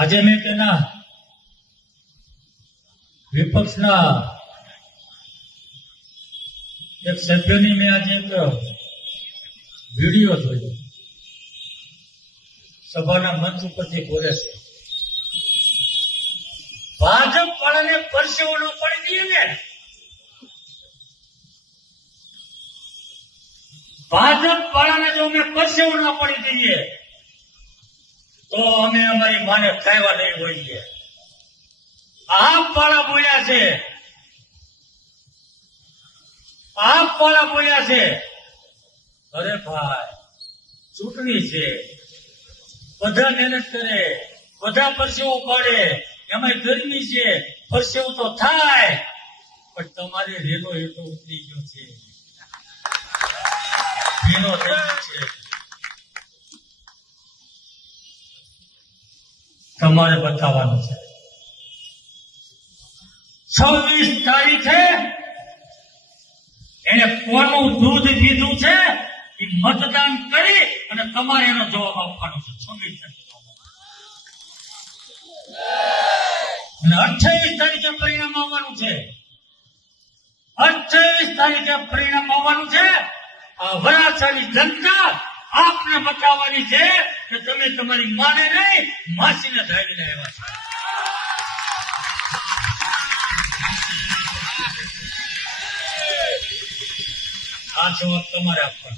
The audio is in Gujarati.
આજે મેં તેના વિપક્ષના એક સભ્યની મેં આજે એક વિડીયો જોયો. સભાના મંચ ઉપરથી બોલે છે, ભાજપ વાળાને પરસેવો ન પડી દઈએ ને, ભાજપ વાળાને જો અમે પરસેવો ન પડી દઈએ તો અમે અમારી માને ખાવા નહીં હોઈએ. આપ વાળા બોલ્યા છે, આપ વાળા બોલ્યા છે. અરે ભાઈ, ચૂંટણી છે, બધા મહેનત કરે, બધા પરસેવો પાડે, એમાં ગરમી છે, પરસેવો તો થાય, પણ તમારે રેલો એટલો ઉતરી ગયો છે, ભીનો થઈ ગયો છે. તમારે બતાવવાનું છે. 26 તારીખે એને કોનું દૂધ પીધું છે એ મતદાન કરી અને તમારે એનો જવાબ આપવાનો છે. 26 અને 28 તારીખે પરિણામ આવવાનું છે. 28 તારીખે પરિણામ આવવાનું છે. આ વરાછાની જનતા આપને બતાવવાની છે કે તમે તમારી માને નહીં, માસીને ધારીને આવ્યા છે. આ જવાબ તમારે આપવાનો.